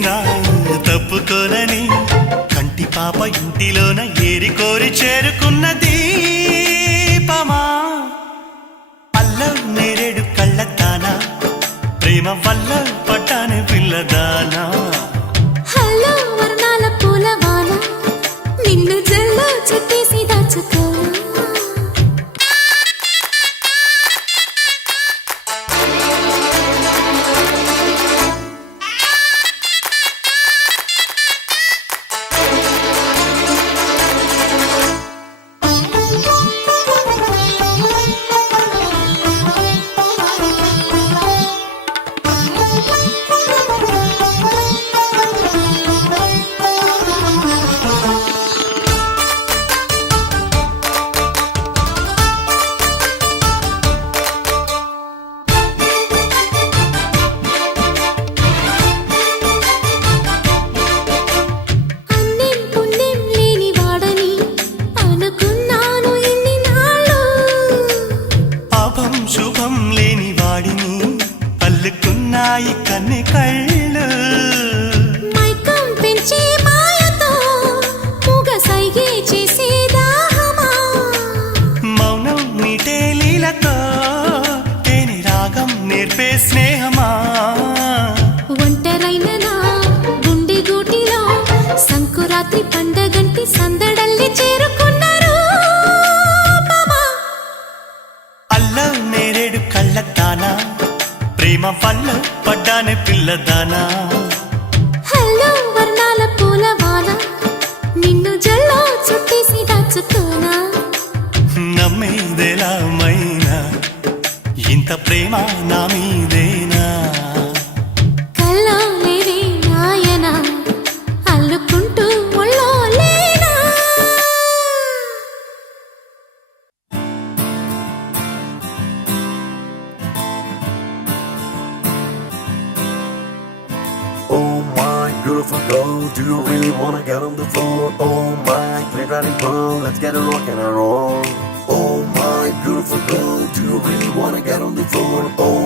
చేసినా తప్పుకోనని కంటి పాప ఇంటిలోన ఏరి కోరి చేరుకున్న దీపమా అల్లం నేరేడు కళ్ళతానా ప్రేమ వల్ల పట్టాని పిల్లదానా హలో వర్ణాల పూలవాన నిన్ను జల్లో చుట్టేసి దాచుకో శుభం లేని వాడిని అల్లుకున్నాయి కన్నె కళ్ళు మైకం పెంచే మాయతో మూగ సైగే చేసే దాహమా మౌనం మీటే లీలతో తేనె రాగం నేర్పే స్నేహమా ఒంటరైన నా గుండె గూటిలో సంకురాత్రి పండగంటి సందడల్లి చేరుకున్నారు అల్లం నేరేడు కళ్ళతానా ప్రేమ వల్ల పడ్డానే పిల్లదానా హలో వర్ణాల పూలవాన నిన్ను జల్లో చుట్టేసి దాచుకోనా నమ్మేదెలా మైనా ఇంత ప్రేమ నా మీదేనా కల్లో లేదే నాయన అల్లుకుంటూ ఒళ్ళో లేనా Oh my beautiful girl, do you really wanna get on the floor? Oh my great riding pearl, let's get a rock and a roll. Oh my beautiful girl, do you really wanna get on the floor? Oh